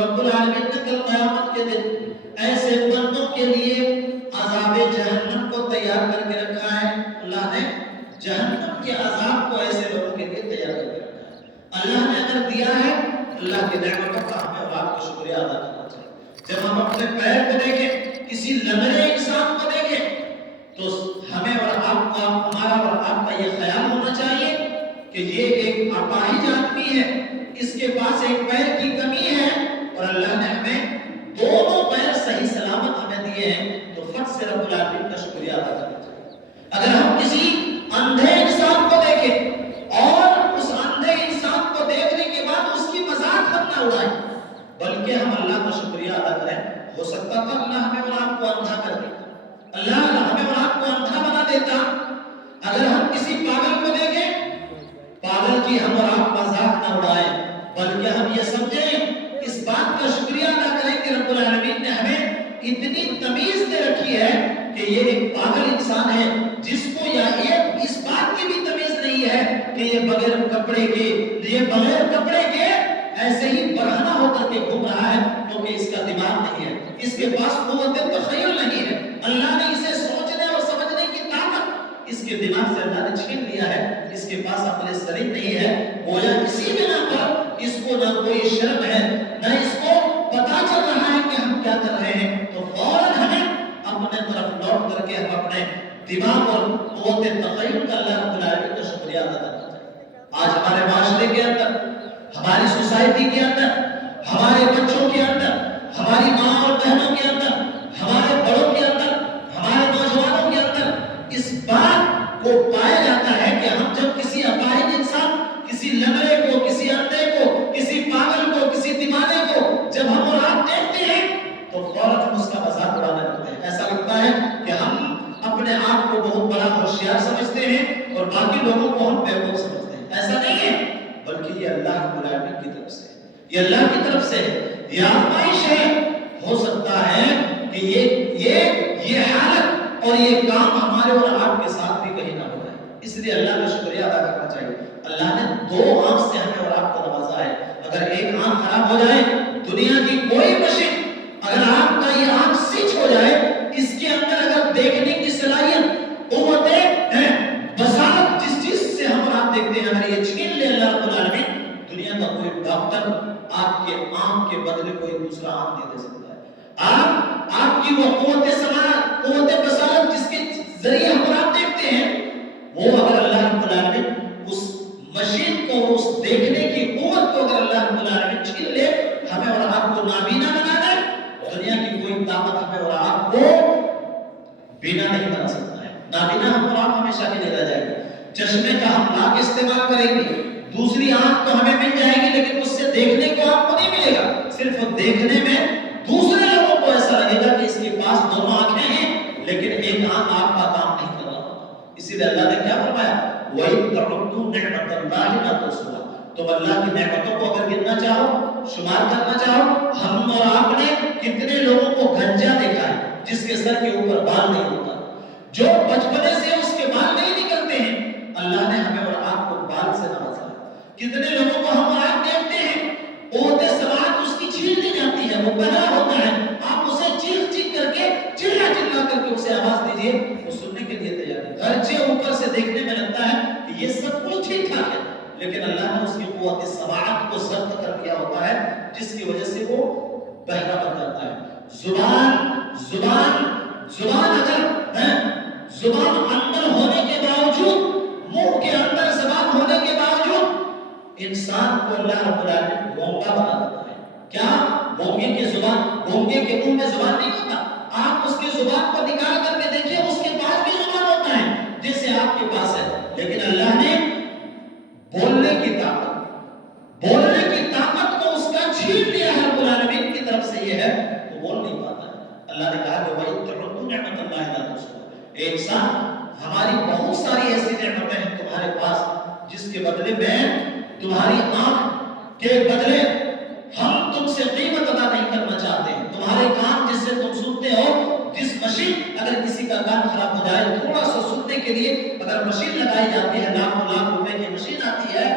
رب العالمین نے کل قیامت کے دن ایسے بندوں کے لیے عذاب جہنم کو تیار کر کے رکھا ہے. اللہ نے جہنم کے عذاب کو ایسے لوگوں کے لیے تیار کر کے رکھا ہے. اللہ نے اگر دیا ہے, اللہ کی نعمتوں کا ہمیں اور آپ کو شکریہ ادا کرنا چاہیے. جب ہم اپنے پیر کو دیکھیں, کسی لنگڑے انسان کو دیکھیں, تو ہمیں اور آپ کا, ہمارا اور آپ کا یہ خیال ہونا چاہیے کہ یہ ایک اپاہج آدمی ہے, اس کے پاس ایک پیر کی کمی ہے, اور اللہ نے ہمیں دونوں پیر صحیح سلامت ہمیں دیے ہیں, تو فٹ سے رب العالمین کا شکریہ ادا کرنا چاہیے. اگر ہم کسی اندھے انسان کو دیکھیں اور اس اندھے انسان کو دیکھنے کے بعد اس کی مذاق ہم نہ اڑائیں, بلکہ ہم اللہ کا شکریہ ادا کریں. ہو سکتا تھا اللہ ہمیں اور آپ کو اندھا کر دے, اللہ ہمیں اور آپ کو اندھا بنا دیتا. اگر ہم کسی پاگل کو دیکھیں, پاگل کی ہم اور آپ مذاق نہ اڑائیں, بلکہ ہم یہ سمجھیں, اس بات کا شکریہ ادا کریں کہ رب العالمین نے ہمیں اتنی تمیز دے رکھی ہے کہ یہ ایک پاگل انسان ہے جس کو یا یہ اس بات کی بھی تمیز نہیں ہے کہ یہ بغیر کپڑے کے ایسے ہی برہنہ ہو کر کے گھوم رہا ہے, کیونکہ اس کا دماغ نہیں ہے, اس کے پاس قوت تخیل نہیں ہے. اللہ نے اسے سوچنے اور سمجھنے کی طاقت اس کے دماغ سے اللہ نے چھین لیا ہے. اس کے پاس عقل سلیم نہیں ہے. گویا اسی بنا پر اس کو نہ کوئی شرم ہے, نہ اس کو پتا چل رہا ہے کہ ہم کیا کر رہے ہیں, تو فوراً ہمیں اپنے طرف لوٹ کر کے ہم اپنے دماغ اور قوت تخیل کا اللہ رب العالمین کا شکریہ ادا کرنا چاہیے. آج ہمارے معاشرے کے اندر, ہماری سوسائٹی کے اندر, ہمارے بچوں کے اندر, ہماری ماں اور بہنوں کے اندر, ہمارے بڑوں کے اندر, ہمارے نوجوانوں کے اندر اس بات کو پایا جاتا ہے کہ ہم جب کسی اپاہج انسان, کسی لنگڑے کو, کسی اندھے کو, کسی پاگل کو, کسی دیوانے کو جب ہم اور آپ دیکھتے ہیں تو فوراً ہم اس کا مذاق اڑانے لگتے ہیں. ایسا لگتا ہے کہ ہم اپنے آپ کو بہت بڑا ہوشیار سمجھتے ہیں اور باقی لوگوں کو ہم بیوقوف سمجھتے ہیں. ایسا نہیں ہے, بلکہ یہ اللہ رب العالمین کی طرف سے ہے, یہ اللہ کی طرف سے ہے, یہ آزمائش ہے. ہو سکتا ہے کہ یہ حالت اور یہ کام ہمارے اور آپ کے ساتھ بھی کہیں نہ ہو رہا ہے, اس لیے اللہ کا شکریہ ادا کرنا چاہیے. اللہ نے دو آنکھ سے ہمیں اور آپ کو نوازا ہے. اگر ایک آنکھ خراب ہو جائے, دنیا کی کوئی مشین, اگر آپ کا یہ آنکھ سچ ہو جائے, اس کے اندر اگر دیکھنے کی صلاحیت, قوتیں, بصارت, جس چیز سے ہم اور آپ دیکھتے ہیں, اگر یہ چھین لے اللہ رب العالمین, دنیا کا کوئی ڈاکٹر آپ کے آنکھ کے بدلے کوئی دوسرا آنکھ نہیں دے سکتا ہے. آپ کی وہ قوت سماعت, قوت بصارت جس کے ذریعے ہم اور آپ دیکھتے ہیں, وہ اگر اللہ رب العالمین اس مشین کو, اس دیکھنے کی قوت کو اگر اللہ رب العالمین چھین لے, ہمیں اور آپ کو نابینا بنا دے, دنیا کی کوئی طاقت ہمیں اور آپ کو بینا نہیں بنا سکتا ہے. نابینا ہم اور آپ ہمیشہ کے لیے رہ جائے گا. چشمے کا ہم لاکھ استعمال کریں گے, دوسری آنکھ تو ہمیں مل جائے گی, لیکن اس سے دیکھنے کو آپ کو نہیں ملے گا. صرف دیکھنے میں دوسرے لوگوں کو ایسا لگے گا کہ اس کے پاس دونوں آنکھیں ہیں, لیکن ایک آنکھ آپ کا کام نہیں کر رہا. اسی لیے اللہ نے کیا فرمایا, وَإِن تَعُدُّوا نِعْمَةَ اللَّهِ لَا تُحْصُوهَا. تم اللہ کی نعمتوں کو اگر گننا چاہو, شمار کرنا چاہو, ہم اور آپ نے کتنے لوگوں کو گنجا دیکھا ہے جس کے سر کے اوپر بال نہیں ہوتا, جو بچپنے سے اس کے بال نہیں نکلتے ہیں. اللہ نے ہمیں اور آپ کو بال سے نوازا ہے. کتنے لوگوں کو ہم اور آپ دیکھتے ہیں, قوت سماعت اس کی چھین لی جاتی ہے, وہ بہرا ہوتا ہے, آپ اسے چیخ چیخ کر کے, چلا چلا کر کے اسے آواز دیجیے, وہ سننے کے لیے تیار ہے. گرچہ اوپر سے دیکھنے میں لگتا ہے کہ یہ سب کچھ ٹھیک ٹھاک ہے, لیکن اللہ نے اس کی قوت سماعت کو ضبط کر دیا ہوتا ہے, جس کی وجہ سے وہ بہرا بن جاتا ہے. زبان اندر ہونے کے باوجود, منہ کے اندر زبان ہونے کے باوجود, انسان کو اللہ رب العالمین گونگا بنا دیتا ہے. کیا گونگے کے منہ میں زبان نہیں ہوتا؟ آپ اس کی زبان کو نکال کر کے دیکھیے, اس کے پاس بھی زبان ہوتا ہے جیسے آپ کے پاس ہے, لیکن اللہ نے بولنے کی طاقت کو اس کا چھین لیا ہے. رب العالمین کی طرف سے یہ ہے, وہ بول نہیں پاتا ہے. اللہ نے کہا کہ وَإِن تَعُدُّوا نِعْمَةَ اللَّهِ لَا تُحْصُوهَا. اے انسان, ہماری بہت ساری ایسی نعمتیں ہیں تمہارے پاس, جس کے بدلے میں تمہاری آنکھ کے بدلے ہم تم سے قیمت ادا نہیں کرنا چاہتے. تمہارے کان جس سے تم سنتے ہو, جس مشین, اگر کسی کا کان خراب ہو جائے, تھوڑا سا سننے کے لیے اگر مشین لگائی جاتی ہے, لاکھ روپے کی مشین آتی ہے,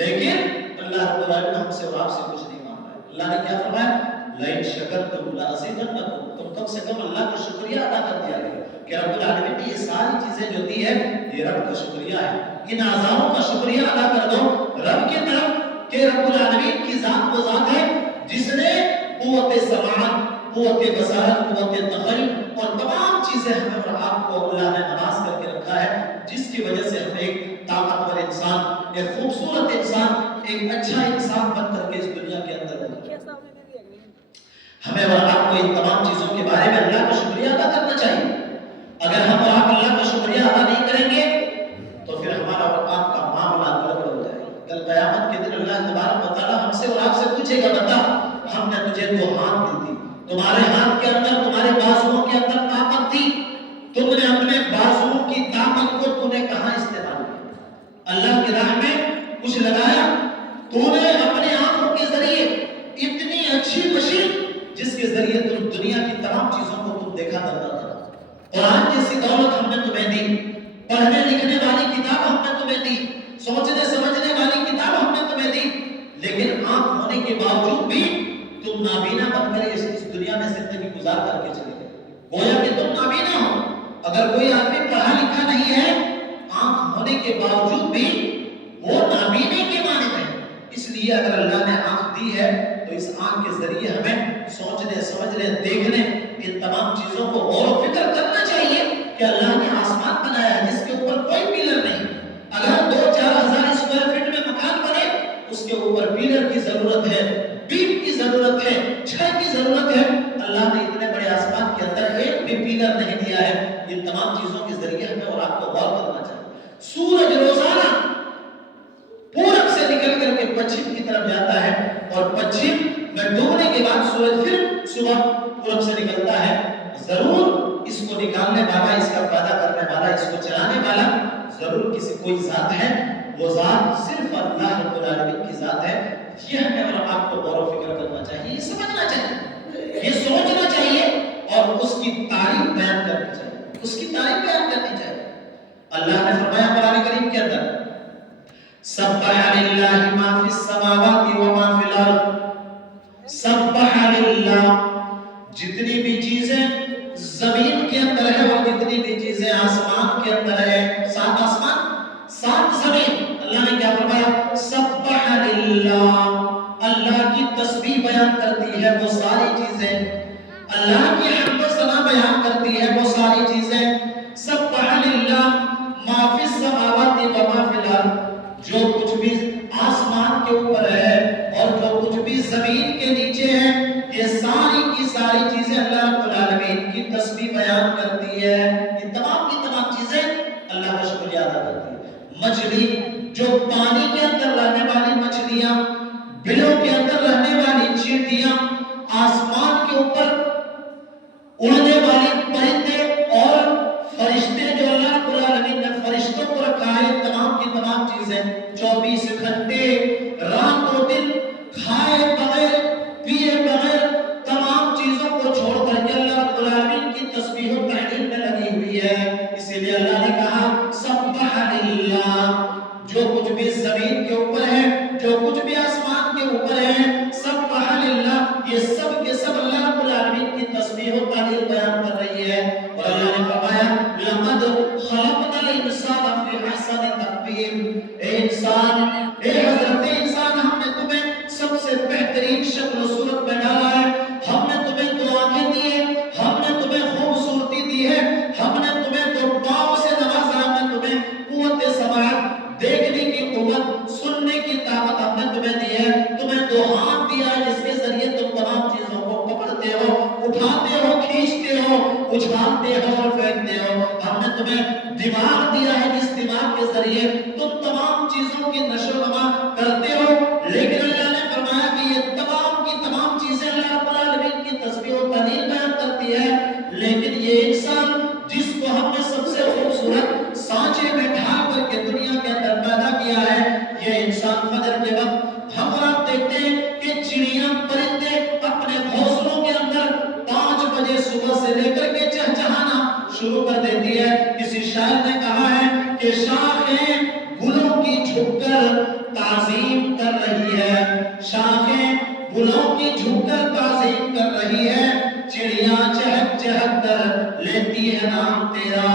لیکن اللہ رب العالمین ہم سے اور آپ سے کچھ نہیں مانگ رہا ہے. اللہ نے کیا فرمایا؟ لئن شکرتم لازیدنکم، تم کم سے کم اللہ کا شکریہ ادا کر دیا کرو کہ رب العالمین نے یہ ساری چیزیں جو دی ہے یہ رب کا شکریہ ہے. ان اعضاؤں کا شکریہ ادا کر دو رب کی طرف کہ رب العالمین کی ذات وہ ذات ہے جس نے قوت سماعت، قوت بصارت، قوت تخیل اور تمام چیزیں ہمیں اور آپ کو اللہ نے نواز کر کے رکھا ہے، جس کی وجہ سے ہم ایک طاقتور انسان، ایک خوبصورت انسان، ایک اچھا انسان بن کر کے اس دنیا کے اندر ہوتے ہیں. ہمیں اور آپ کو ان تمام چیزوں کے بارے میں اللہ کا شکریہ ادا کرنا چاہیے. اگر ہم اور آپ اللہ کا شکریہ ادا نہیں کریں گے تو پھر ہمارا اور آپ کا معاملہ گڑبڑ ہو جائے گا. کل قیامت کے دن اللہ تبارک و تعالیٰ ہم سے اور آپ سے پوچھے گا، بتا ہم نے تجھے 2 ہاتھ دی تھی، تمہارے ہاتھ کے اندر، تمہارے بازوؤں کے اندر طاقت تھی، تم نے اپنے بازوؤں کی طاقت کو تو نے کہاں استعمال کیا؟ اللہ کی راہ میں کچھ لگایا؟ تو نے اپنے آنکھوں کے ذریعے اتنی اچھی مشین جس کے ذریعے تم دنیا کی تمام چیزوں کو تم دیکھا کرتا تھا، قرآن جیسی دولت ہم نے تمہیں دی، پڑھنے لکھنے والی کتاب ہم نے تمہیں دی، سوچنے سمجھنے والی کتاب ہم نے تمہیں دی، لیکن آنکھ ہونے کے باوجود بھی تم نابینا بن کر اس دنیا میں زندگی گزار کر کے چلے گئے. گویا کہ تم نابینا ہو. اگر کوئی آدمی پڑھا لکھا نہیں ہے، آنکھ ہونے کے باوجود بھی وہ نابینے کے معنی ہے. اس لیے اگر اللہ نے آنکھ دی ہے تو اس آنکھ کے ذریعے ہمیں سوچنے سمجھنے دیکھنے ان تمام چیزوں کو غور و فکر کرنا چاہیے کہ اللہ نے آسمان بنایا ہے جس کے اوپر کوئی پیلر نہیں. اگر 2-4 ہزار اسکوائر فٹ میں مکان بنے اس کے اوپر پیلر کی ضرورت ہے، بیم کی ضرورت ہے، چھت کی ضرورت ہے. اللہ نے اتنے بڑے آسمان کے اندر ایک بھی پیلر نہیں دیا ہے. ان تمام چیزوں کے ذریعے ہمیں اور آپ کو غور کرنا چاہیے. سورج روزانہ پورب سے نکل کر کے پچھم کی طرف جاتا ہے اور پچھم میں ڈوبنے کے بعد سورج پھر صبح پورب سے نکلتا ہے. ضرور اس کو نکالنے والا، اس کا پیدا کرنے والا، اس کو چلانے والا ضرور کسی کوئی ذات ہے. وہ ذات صرف اللہ رب العالمین کی ذات ہے. یہ ہمیں اور آپ کو غور و فکر کرنا چاہیے، یہ سمجھنا چاہیے، یہ سوچنا چاہیے اور اس کی تعریف بیان کرنی چاہیے، اس کی تعریف بیان کرنی چاہیے. اللہ نے فرمایا قرآن کریم کے اندر سبح للہ ما فی السماوات و ما فی الارض. سبح للہ، جتنی بھی چیزیں زمین کے اندر ہے اور جتنی بھی چیزیں آسمان کے اندر ہے، 7 آسمان 7 زمین، اللہ نے کیا فرمایا؟ سبح للہ. اللہ کی تسبیح بیان کرتی ہے وہ ساری چیزیں، اللہ کی حمد و ثنا بیان کرتی ہے وہ ساری چیزیں. سبح للہ ما فی السماوات و ما فی الارض، جو کچھ بھی آسمان کے اوپر ہے اور جو کچھ بھی زمین کے نیچے ہے، یہ ساری کی ساری چیزیں اللہ رب العالمین کی تسبیح بیان کرتی ہے. یہ تمام کی تمام چیزیں اللہ کا شکریہ ادا کرتی ہے. مچھلی، جو پانی کے اندر رہنے والی مچھلیاں، بلوں کے اندر رہنے والی چیونٹیاں، آسمان کے اوپر اڑنے والی پرندے اور فرشتے جو اللہ رب العالمین نے فرشتوں کو رکھا ہے، تمام کی تمام چیزیں 24 گھنٹے رات و دن کھائے بغیر پیے بغیر تمام چیزوں کو چھوڑ کر کے اللہ رب العالمین کی تسبیح و تحلیل میں لگی ہوئی ہے. اسی لیے اللہ نے کہا سبح للہ. جو کچھ بھی زمین کے اوپر ہے، جو کچھ بھی آسمان کے اوپر ہے، سبح للہ، یہ سب کے سب اللہ رب العالمین کی تسبیح و تحلیل بیان کر رہی ہے. اور اللہ نے فرمایا لقد خلقنا الانسان فی احسن تقویم. اے انسان، اے حضرت انسان، ہم نے تمہیں سب سے بہترین شکل و صورت میں ڈالا ہے. ہم نے تمہیں 2 آنکھیں دی ہے، ہم نے تمہیں خوبصورتی دی ہے، ہم نے تمہیں 2 پاؤں سے نوازا، ہم نے تمہیں قوت سماعت، دیکھنے کی قوت، سننے کی طاقت ہم نے تمہیں دی ہے. تمہیں 2 ہاتھ دیا ہے جس کے ذریعے تم تمام چیزوں کو پکڑتے ہو، اٹھاتے ہو، کھینچتے ہو، اچھالتے ہو اور پھینکتے ہو. ہم نے تمہیں دماغ دیا ہے جس دماغ کے ذریعے تم تمام چیزوں کی نشو و نما کرتے ہو. لیکن اللہ نے فرمایا کہ یہ تمام کی تمام چیزیں اللہ رب العالمین کی تسبیح و تحلیل بیان کرتی ہے. لیکن یہ انسان جس کو ہم نے سب سے خوبصورت سانچے میں ڈھال کر کے دنیا کے اندر پیدا کیا ہے، یہ انسان فجر کے وقت ہم اور آپ دیکھتے ہیں کہ چڑیاں پرندے اپنے گھونسلوں کے اندر 5 بجے صبح سے لے کر کے چہچہانا شروع کر دیتی ہے. کسی شاعر نے کہا ہے کہ شاخیں گلوں کی جھک کر تعظیم کر رہی ہے، شاخیں گلوں کی جھک کر تعظیم کر رہی ہے، چڑیاں چہک چہک کر لیتی ہے نام تیرا۔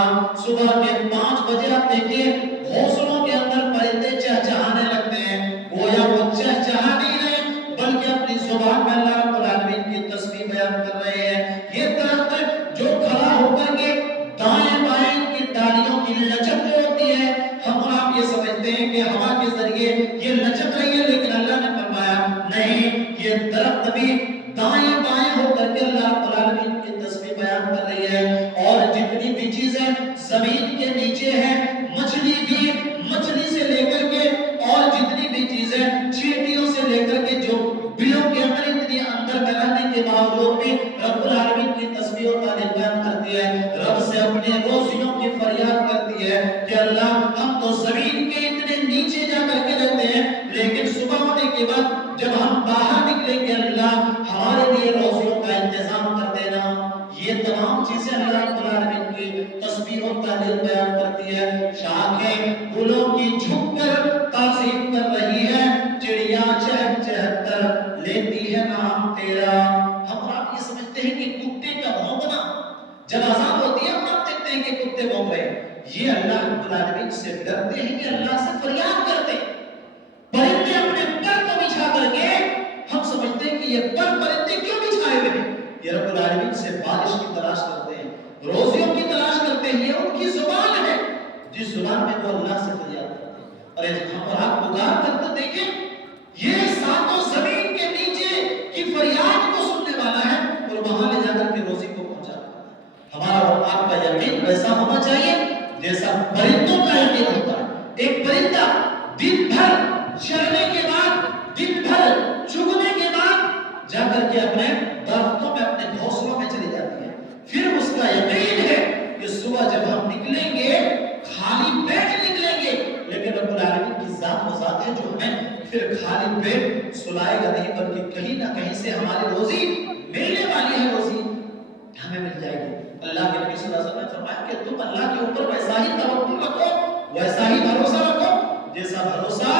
صبح کے 5 بجے آپ دیکھیے گھونسلوں کے اندر پرندے چہچہانے لگتے ہیں، گویا وہ چہچہا نہیں رہے بلکہ اپنی زبان میں اللہ رب العالمین کی تسبیح بیان کر رہے ہیں۔ یہ درخت جو کھڑا ہو کر کے دائیں بائیں کی ڈالیوں کی لچک جو ہوتی ہے، ہم اور آپ یہ سمجھتے ہیں کہ ہوا کے ذریعے یہ لچک رہی ہے، لیکن اللہ نے فرمایا نہیں، یہ درخت بھی دائیں بائیں ہو کر کے اللہ رب العالمین کی تسبیح بیان کر رہی ہے۔ اور جتنی بھی چیزیں زمین کے نیچے ہیں، مچھلی بھی، مچھلی سے لے کر کے اور جتنی بھی چیزیں چیونٹیوں سے لے کر کے جو بلوں کے اندر اتنی اندر میں رہنے کے باوجود بھی رب العالمین کی تسبیح و تعریف بیان کرتی ہے، رب سے اپنے روزیوں کی فریاد کرتی ہے کہ اللہ ہم تو زمین کے اتنے نیچے جا کر کے رہتے ہیں، لیکن صبح ہونے کے بعد جب ہم باہر نکلیں گے اللہ ہمارے لیے روزیوں کا انتظام کر دینا۔ یہ تمام چیزیں اللہ رب العالمین کی تسبیح و تعریف بیان کرتی ہے۔ شاخیں گلوں کی جھک کر تعظیم کر رہی ہے، چڑیاں چہک چہک کر لیتی ہے نام تیرا۔ ہم آپ یہ سمجھتے ہیں کہ کتے کا بھونکنا جب اذان ہوتی ہے، ہم آپ دیکھتے ہیں کہ کتے بھونک رہے ہیں، یہ اللہ رب العالمین سے ڈرتے ہیں کہ اللہ سے فریاد کرتے ہیں۔ پرندے اپنے پر کو بچھا کر کے ہم سمجھتے ہیں کہ یہ پر پرندے کیوں بچھائے ہوئے ہیں؟ یہ رب العالمین سے بارش کی تلاش کرتے ہیں، روزیوں کی تلاش کرتے ہیں، یہ ان کی زبان ہے جس زبان میں وہ اللہ سے فریاد کرتے ہیں۔ اور ہم اور آپ پکار کر تو دیکھیں، یہ ساتوں زمین کے نیچے کی فریاد کو سننے والا ہے اور وہاں لے جا کر کے روزی کو پہنچاتا ہے۔ ہمارا اور آپ کا یقین ویسا ہونا چاہیے جیسا پرندوں کا یقین ہوتا ہے۔ ایک پرندہ دن بھر چرنے کے بعد، دن بھر چگنے کے بعد جا کر کے اپنے درختوں میں، اپنے گھونسلوں میں چلی جاتی ہے، پھر اس کا یقین ہے کہ صبح جب ہم نکلیں گے خالی پیٹ نکلیں گے، لیکن رب العالمین کی ذات و ذات ہے جو ہمیں پھر خالی پیٹ سلائے گا نہیں، بلکہ کہیں نہ کہیں سے ہماری روزی ملنے والی ہے، روزی ہمیں مل جائے گی۔ اللہ کے نبی صلی اللہ علیہ وسلم نے فرمایا کہ تم اللہ کے اوپر ویسا ہی توکل رکھو، ویسا ہی بھروسہ رکھو جیسا بھروسہ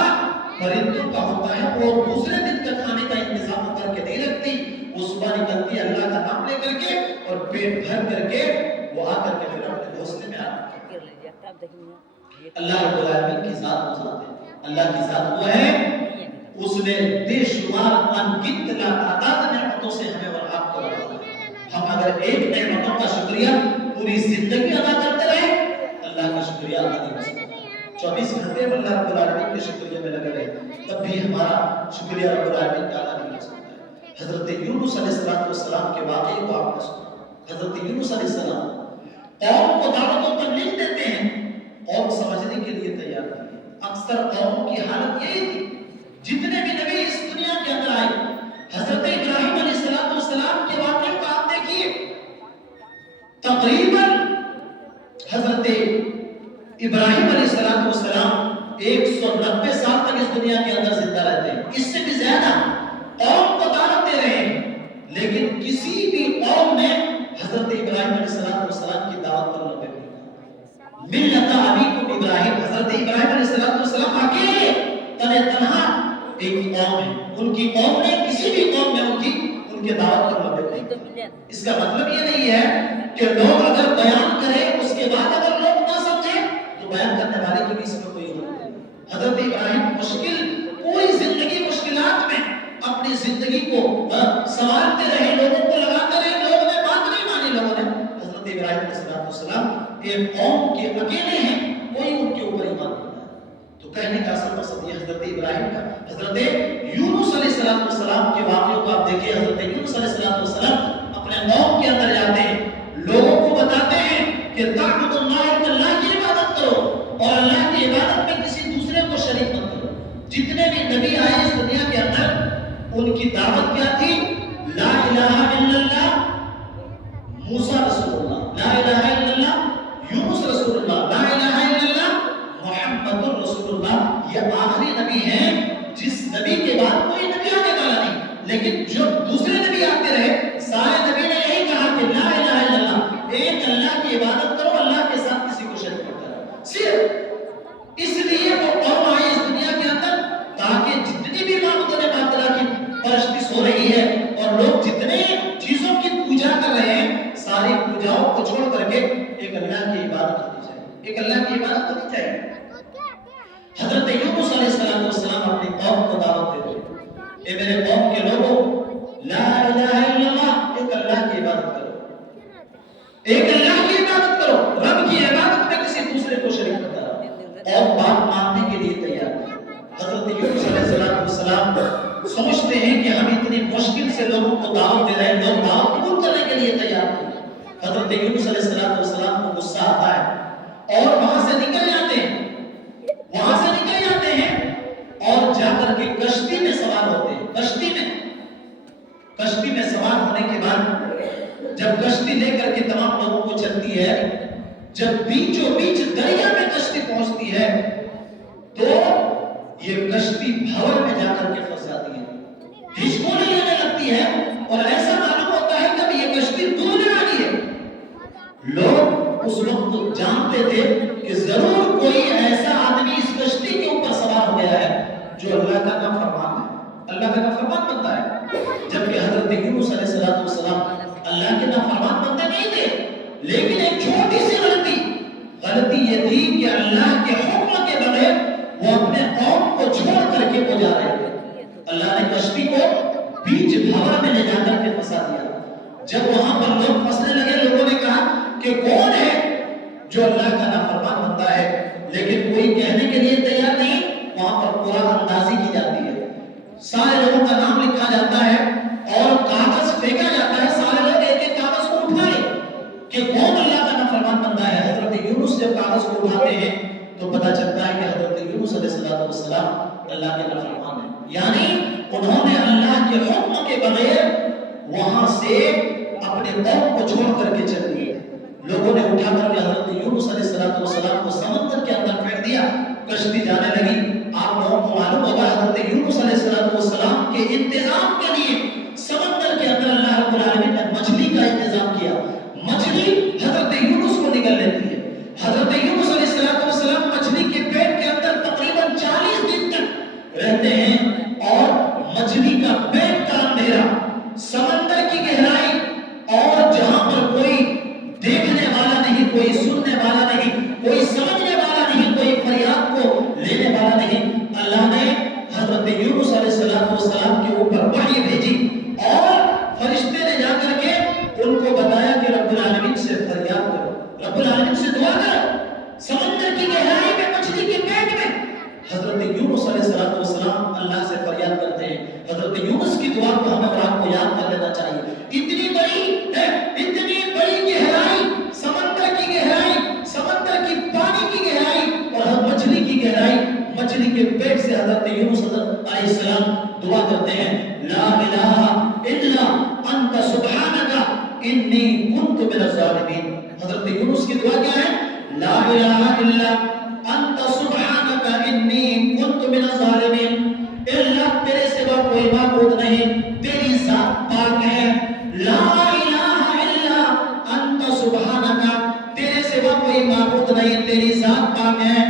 پرندوں کا ہوتا ہے۔ وہ دوسرے دن کا کھانے کا انتظام کر کے نہیں رکھتی، وہ صبح نکلتی ہے اللہ کا نام لے کر کے اور پیٹ بھر کر کے وہ آ کر کے پھر اپنے گھونسلے میں آتی ہے۔ اللہ رب العالمین کی ذات وہ ذات ہے، اللہ کی ذات وہ ہے، اس نے بے شمار انگنت لا تعداد نعمتوں سے ہمیں اور آپ کو نوازا ہے۔ ہم اگر ایک نعمتوں کا شکریہ پوری زندگی ادا کرتے رہے، اللہ کا شکریہ ادا نہیں ہو سکتا۔ 24 گھنٹے اللہ رب العالمین کے شکریہ میں لگے رہے، تب بھی ہمارا شکریہ رب العالمین کا ادا نہیں ہو سکتا ہے۔ حضرت یونس علیہ السلام کے واقعے کو آپ نے سنا۔ حضرت یونس علیہ السلام قوم کو دعوتوں پر لکھ دیتے ہیں، قوم سمجھنے کے لیے تیار نہیں ہے۔ اکثر قوم کی حالت یہی تھی، جتنے بھی نبی اس دنیا کے اندر آئے، حضرت ابراہیم علیہ السلام کے واقعے کو آپ دیکھیے، تقریباً حضرت ابراہیم علیہ السلام 190 سال تک اس دنیا کے اندر زندہ رہتے ہیں، اس سے بھی زیادہ قوم کو دعوت دے رہے ہیں، لیکن کسی بھی قوم نے حضرت ابراہیم علیہ السلام کی دعوت پر نہ پھیری۔ ملت ابیکم ابراہیم، حضرت ابراہیم علیہ السلام اکیلے تنہا ایک قوم ہے، ان کی قوم نے، کسی بھی قوم نے ان کے دعوت پر نہ پھیری۔ اس کا مطلب یہ نہیں ہے کہ لوگ اگر بیان کریں اس کے بعد اگر لوگ نہ سمجھیں تو بیان کرنے والے کی بھی اس میں کوئی ضرورت نہیں۔ حضرت ابراہیم مشکل، پوری زندگی مشکلات میں اپنی زندگی کو سنوارتے رہے، لوگوں کو لگاتے رہے، لوگوں نے بات نہیں مانی، لوگوں نے۔ حضرت ابراہیم علیہ السلام ایک قوم کے اکیلے ہیں، کوئی ان کے اوپر ایمان نہیں لایا۔ تو کہنے کا اصل مقصد یہ حضرت ابراہیم کا، حضرت یونس علیہ السلام کے واقعوں کو آپ دیکھیے۔ حضرت یونس علیہ السلام اپنے قوم کے اندر جاتے ہیں، لوگوں کو بتاتے ہیں کہ تعبدوا اللہ، کہ اللہ کی عبادت کرو اور اللہ کی عبادت میں کسی دوسرے کو شریک مت کرو۔ جتنے بھی نبی آئے اس دنیا کے اندر، ان کی دعوت کیا تھی؟ لا الہ الا اللہ موسیٰ رسول اللہ، لا الہ الا اللہ یونس رسول اللہ، لا الہ الا اللہ محمد رسول اللہ۔ یہ آخری نبی ہیں جس نبی کے بعد کوئی نبی آنے والا نہیں، لیکن جو دوسرے نبی آتے رہے سارے نبی نے یہی کہا کہ لا الہ الا اللہ، ایک اللہ کی عبادت کرو، اللہ کے ساتھ کسی کو شریک مت کرو۔ صرف اس لیے وہ قوم آئی اس دنیا کے اندر تاکہ جتنی بھی معبودان باطلہ کی پرستش ہو رہی گئی ہے اور لوگ جتنے چیزوں کی پوجا کر رہے ہیں ساری پوجاؤں کو چھوڑ کر کے ایک اللہ کی عبادت ہونی چاہیے، ایک اللہ کی عبادت ہونی چاہیے۔ حضرت یونس علیہ السلام اپنی قوم کو دعوت دیتے ہیں، اے میرے قوم کے لوگوں، لا الہ الا اللہ، ایک اللہ کی عبادت کرو، ایک اللہ کی عبادت کرو، رب کی عبادت میں کسی دوسرے کو شریک مت کرو، اور بات ماننے کے لیے تیار ہے۔ حضرت یونس علیہ السلام سوچتے ہیں کہ ہم اتنی مشکل سے لوگوں کو دعوت دے رہے ہیں، لوگ دعوت قبول کرنے کے لیے تیار ہیں۔ حضرت یونس علیہ السلام کو غصہ آتا ہے اور وہاں سے نکل جاتے ہیں، وہاں سے نکل جاتے ہیں اور جا کر کے کشتی میں سوار ہوتے ہیں۔ کشتی میں سوار ہونے کے بعد جب کشتی لے کر کے تمام لوگوں کو چلتی ہے، جب بیچوں بیچ دریا میں کشتی پہنچتی ہے تو یہ کشتی بھور میں جا کر کے پھنس جاتی ہے، ہچکولی لینے لگتی ہے اور ایسا معلوم ہوتا ہے کہ یہ کشتی ڈوبنے والی ہے۔ لوگ اس وقت جانتے تھے کہ ضرور کوئی ایسا آدمی اس کشتی کے اوپر سوار ہو گیا ہے جو اللہ کا نافرمان ہے، اللہ کا نافرمان بنتا ہے، جبکہ حضرت یونس علیہ السلام اللہ کے نافرمان بنتے نہیں تھے، لیکن ایک چھوٹی سی غلطی یہ تھی کہ اللہ کے حکم کے بغیر وہ اپنے قوم کو چھوڑ کر کے وہ جا رہے تھے۔ اللہ نے کشتی کو بیچ بھاور میں لے جا کر کے پھنسا دیا۔ جب وہاں پر لوگ پھنسنے لگے، لوگوں نے کہا کہ کون ہے جو اللہ کا نافرمان بنتا ہے، لیکن کوئی کہنے کے لیے تیار نہیں۔ وہاں پر قرآن اندازی کی جاتی ہے، سارے لوگوں کا نام لکھا جاتا ہے اور کاغذ پھینکا جاتا ہے، سارے لوگ ایک ایک کاغذ کو اٹھائے کہ کون اللہ کا نافرمان بنتا ہے۔ حضرت یونس جب کاغذ کو اٹھاتے ہیں تو پتہ چلتا ہے کہ حضرت یونس علیہ السلام اللہ کے نافرمان ہیں، یعنی انہوں نے اللہ کے حکم کے بغیر وہاں سے اپنے قوم کو چھوڑ کر کے چل دیے۔ لوگوں نے اٹھا کر کے حضرت یونس علیہ السلام کو سمندر کے اندر پھینک دیا، کشتی جانے لگی۔ آپ لوگوں کو معلوم ہوگا حضرت یونس علیہ السلام کے انتظام کے لیے سمندر کے اندر اللہ رب العالمین نے مچھلی کا انتظام کیا، مچھلی حضرت یونس کو نگل لیتی ہے۔ حضرت یونس علیہ السلام مچھلی کے پیٹ کے اندر تقریباً 40 دن تک رہتے ہیں اور مچھلی کا پیٹ کا اندھیرا، سمندر کی گہرائی، اور جہاں پر کوئی دیکھنے والا نہیں، کوئی سننے والا نہیں، کوئی سمجھنے والا نہیں، کوئی فریاد کو لینے والا نہیں، اللہ نے حضرت یونس علیہ السلام کے اوپر وحی بھیجی اور فرشتے نے جا کر کے ان کو بتایا کہ رب العالمین سے فریاد کرو، رب العالمین سے دعا کرو۔ سمندر کی گہرائی میں، مچھلی کے پیٹ میں حضرت یونس علیہ السلام اللہ سے فریاد کرتے ہیں۔ حضرت یونس کی دعا کو ہمیں اور آپ کو یاد کر لینا چاہیے۔ اتنی بڑی گہرائی، سمندر کی گہرائی، سمندر کی پانی کی گہرائی اور مچھلی کی گہرائی، مچھلی کے پیٹ سے حضرت یونس علیہ السلام دعا کرتے ہیں، لا الہ الا انت سبحانک انی کنت من الظالمین۔ حضرت یونس کی دعا کیا ہے؟ لا الہ الا انت سبحانک انی کنت من الظالمین۔ اے اللہ تیرے سوا کوئی معبود نہیں، تیری ذات پاک ہے۔ لا الہ الا انت سبحانک، تیرے سوا کوئی معبود نہیں، تیری ذات پاک ہے۔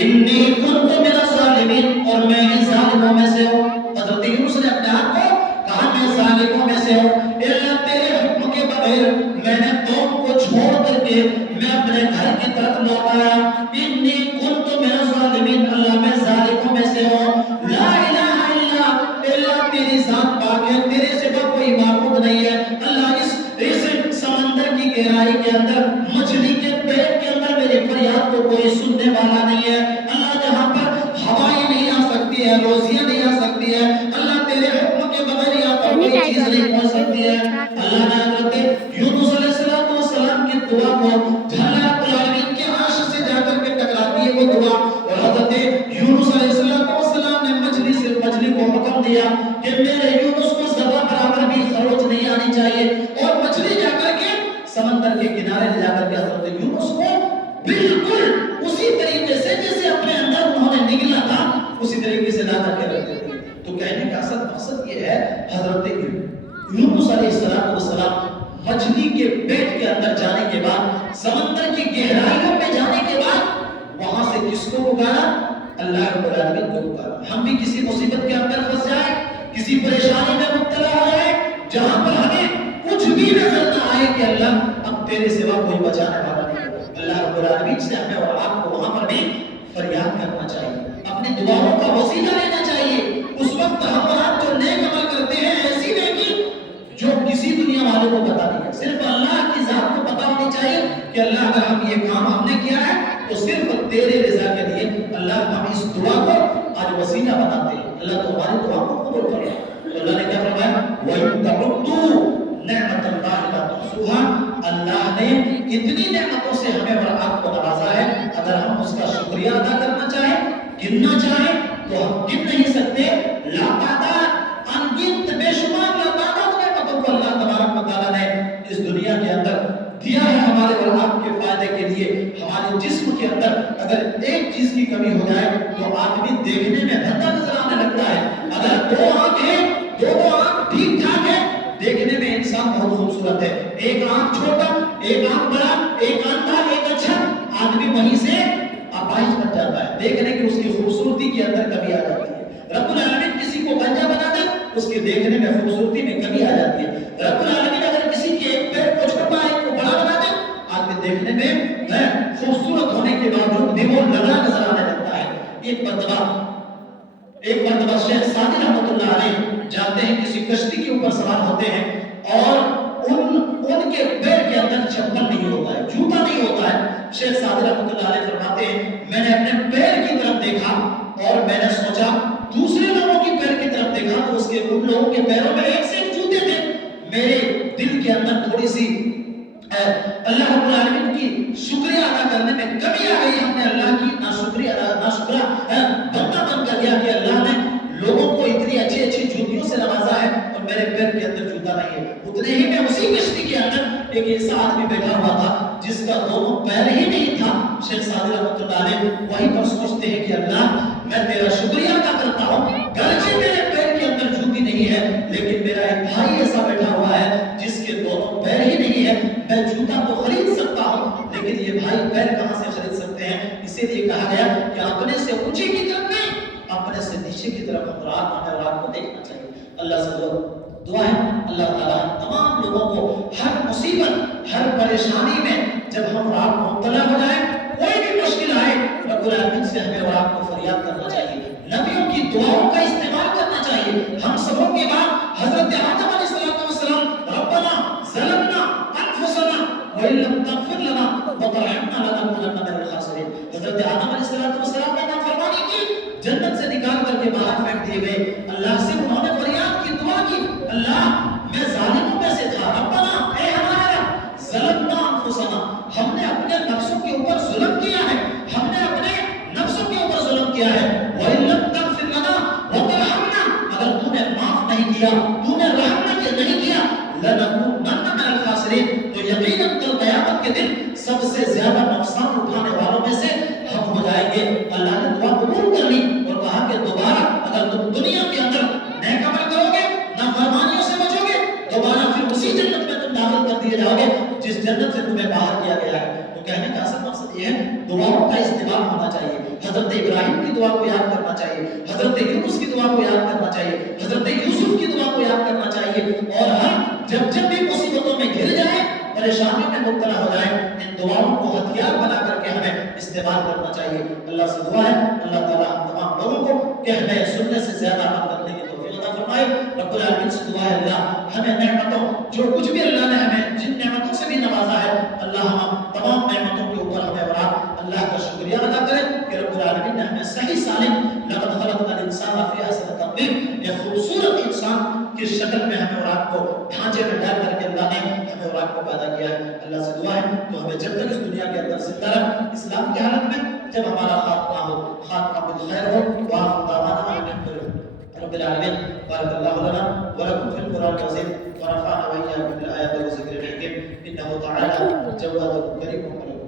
انی کنت من الظالمین، اور میں ان ظالموں میں سے ہوں۔ حضرت یونس نے اپنے آپ کو کہا میں ظالموں میں سے ہوں۔ اے اللہ تیرے حکم کے بغیر میں نے قوم کو چھوڑ کر کے میں اپنے گھر کی طرف لوٹ آیا۔ انی کنت من الظالمین، اللہ میں ظالموں میں سے ہوں۔ لا الہ الا، اے اللہ تیری ذات پاک ہے، تیرے سوا کوئی معبود نہیں ہے۔ اللہ اس سمندر کی گہرائی کے اندر، مچھلی کے پیٹ کے اندر میری فریاد کو کوئی سننے والا نہیں ہے۔ اللہ جہاں پر ہوائیں نہیں آ سکتی ہے، روزیاں نہیں آ سکتی ہے، اللہ تیرے حکم کے بغیر یہاں پر کوئی چیز نہیں پہنچ سکتی ہے۔ اللہ نے حضرت یونس علیہ السلام کی دعا کو اللہ رب العالمین کے عرش سے جا کر کے ٹکراتی ہے وہ دعا، اور حضرت یونس علیہ السلام نے مچھلی کو حکم دیا کہ میرے یونس کو ذرہ برابر بھی خروچ نہیں آنی چاہیے، اور مچھلی جا کر کے سمندر کے کنارے لے جا کر کے حضرت یونس کو بالکل اسی طریقے سے جیسے اپنے اندر انہوں نے نگلا تھا اسی طریقے سے لا کر کے رکھ دیتے ہیں۔ تو کہنے کا اصل مقصد یہ ہے، حضرت یونس علیہ السلام مچھلی کے پیٹ کے اندر جانے کے بعد، سمندر کی گہرائیوں میں جانے کے بعد وہاں سے کس کو پکارا؟ اللہ رب العالمین کو پکارا۔ ہم بھی کسی مصیبت کے اندر پھنس جائیں کسی پریشانی میں مبتلا ہو جائے جہاں پر ہمیں کچھ بھی نظر نہ آئے کہ اللہ اب تیرے سوا کوئی بچانے والا نہیں، اللہ رب العالمین سے ہمیں اور آپ کو وہاں پر بھی فریاد کرنا چاہیے، اپنی دعاؤں کا وسیلہ لینا چاہیے۔ اس وقت ہم اور آپ جو نیک عمل کرتے ہیں ایسی نیکی جو کسی دنیا والے کو پتا نہیں ہے، صرف اللہ کی ذات کو پتا ہونی چاہیے کہ اللہ اگر ہم یہ کام ہم نے کیا ہے تو صرف تیرے رضا کے لیے، اللہ ہم اس دعا کو آج وسیلہ بناتے ہیں، اللہ تو ہماری دعا کو قبول کرے۔ اللہ نے کیا فرمایا؟ وَإِن تَعُدُّوا نِعْمَتَ اللَّهِ لَا تُحْصُوهَا، اللہ نے اتنی نعمتوں سے ہمیں اور آپ کو نوازا ہے، اگر ہم اس کا شکریہ ادا کرنا چاہیں، گننا چاہیں تو ہم گن نہیں سکتے، لا تعداد انگنت بے شمار لا تعداد نعمتوں کو اللہ تبارک و تعالیٰ نے اس دنیا کے اندر دیا ہے ہمارے اور آپ کے فائدے کے لیے۔ ہمارے جسم کے اندر اگر ایک چیز کی کمی ہو جائے تو آدمی دیکھنے میں بھدا نظر آنے لگتا ہے، اگر دو آنکھ ہیں، دونوں آنکھ ٹھیک ٹھاک ہے، دیکھنے میں انسان بہت خوبصورت ہے، ایک آنکھ چھوٹا، ایک آنکھ بڑا، ایک اندھا، ایک اچھا، آدمی وہیں سے اپاہج بن جاتا ہے، دیکھنے کی اس کی خوبصورتی کے اندر کمی آ جاتی ہے۔ رب العالمین کسی کو گنجا بنا دے، اس کے دیکھنے میں خوبصورتی میں کمی آ جاتی ہے۔ رب العالمین اگر کسی کے ایک پیر کو چھوٹا ایک کو بڑا بنا دے، آدمی دیکھنے میں خوبصورت ہونے کے باوجود بھی وہ لگا نظر آنے لگتا ہے۔ ایک مرتبہ شیخ سعدی رحمۃ اللہ علیہ جاتے ہیں، کسی کشتی کے اوپر سوار ہوتے ہیں اور ان کے پیر کے اندر چپل نہیں ہوتا ہے، جوتا نہیں ہوتا ہے۔ شیخ سعدی رحمۃ اللہ علیہ فرماتے ہیں میں نے اپنے پیر کی طرف دیکھا اور میں نے سوچا، دوسرے لوگوں کی پیر کی طرف دیکھا تو ان لوگوں کے پیروں میں ایک سے ایک جوتے تھے، میرے دل کے اندر تھوڑی سی اللہ رب العالمین کی شکریہ ادا کرنے میں کمی آ گئی، ہم نے اللہ کی ناشکرا بندہ بن کر گیا کہ اللہ نے لوگوں کو اتنی اچھی اچھی جوتیوں سے نوازا ہے اور میرے پیر کے اندر جوتا نہیں ہے۔ اتنے ہی میں اسی کشتی کے اندر ایک ایسا آدمی بیٹھا ہوا تھا جس کا دونوں پیر ہی نہیں تھا۔ شیخ سعدی رحمۃ اللہ علیہ وہیں پر سوچتے ہیں کہ اللہ میں تیرا شکریہ ادا کرتا ہوں، گرچہ میرے پیر کے اندر جوتی نہیں ہے لیکن میرا ایک بھائی ایسا بیٹھا ہوا ہے جس کے دونوں پیر ہی نہیں ہے، میں جوتا تو خرید سکتا ہوں لیکن یہ بھائی پیر کہاں سے خرید سکتے ہیں؟ اسی لیے کہا گیا کہ اپنے سے اونچے کی طرف نہیں، اپنے سے نیچے کی طرف ہمیں اور آپ کو دیکھنا چاہیے۔ اللہ سے دعا ہے اللہ تعالیٰ تمام لوگوں کو ہر مصیبت ہر پریشانی میں جب ہم اور آپ مبتلا ہو جائیں، کوئی بھی مشکل آئے، رب العالمین سے ہمیں اور آپ کو فریاد کرنا چاہیے، نبیوں کی دعاؤں کا استعمال کرنا چاہیے۔ ہم سبوں کے بعد حضرت آدم علیہ السلام ربنا ظلمنا انفسنا وان لم تغفر لنا وترحمنا لنكونن من الخاسرین، حضرت آدم علیہ السلام نے نافرمانی کی، جنت سے نکال کر کے باہر پھینک دیے گئے، اللہ سے انہوں نے فریاد کی، دعا کی، اللہ میں ظالموں میں سے تھا، ربنا اے ہمارا ظلمنا انفسنا، ہم نے اپنے نفسوں کے اوپر ظلم کیا ہے، ہم نے اپنے نفسوں کے اوپر ظلم کیا ہے، وان لم تغفر لنا وترحمنا، اگر تو نے معاف نہیں کیا، تو نے رحم نہیں کیا، لنکونن من الخاسرین، تو یقیناً کل قیامت کے دن سب سے زیادہ نقصان اٹھانے والوں میں سے ہم ہو جائیں گے۔ اللہ نے دعا قبول کر لی اور کہا کہ دوبارہ اگر تم دنیا کے اندر نیک عمل کرو گے، نافرمانیوں سے بچو گے، دوبارہ پھر اسی جنت میں تم داخل کر دیے جاؤ گے جس جنت سے تمہیں باہر کیا گیا ہے۔ تو کہنے کا اصل مقصد یہ ہے دعاؤں کا استعمال ہونا چاہیے، حضرت ابراہیم کی دعا کو یاد کرنا چاہیے، حضرت یونس کی دعا کو یاد کرنا چاہیے، حضرت یوسف کی دعا کو یاد کرنا چاہیے، اور ہم جب بھی مصیبتوں میں گر جائیں، پریشانیوں میں مبتلا ہو جائیں، ان دعاؤں کو ہتھیار بنا کر کے ہمیں استعمال کرنا چاہیے۔ اللہ سے دعا ہے اللہ تعالیٰ ہم تمام لوگوں کو کہنے سننے سے زیادہ عمل کرنے کی توفیق عطا فرمائے۔ رب العالمین سے دعا ہے اللہ ہمیں نعمتوں جو کچھ بھی اللہ نے ہمیں جن نعمتوں سے بھی نوازا ہے، اللہ ہم تمام نعمتوں کے اوپر ہمیں اور آپ اللہ کا شکریہ ادا کریں کہ رب العالمین نے ہمیں صحیح سالم لقد خلقنا الانسان فی احسن تقویم، یہ خوبصورت انسان کی شکل میں ہمیں اور آپ کو ڈھانچے میں ڈال کر کے اللہ نے ہمیں اور آپ کو پیدا کیا ہے۔ اللہ سے دعا ہے تو ہمیں جب تک اس دنیا کے اندر زندہ رکھ، اسلام کی حالت میں جب ہمارا خاتمہ ہو، خاتمہ بالخیر ہو، وآخر دعوانا رب العالمین۔ بارک اللہ لنا ولکم فی القرآن العظیم ونفعنا وإياکم بالآیات والذکر الحکیم، انہ تعالی جواد کریم ورحیم۔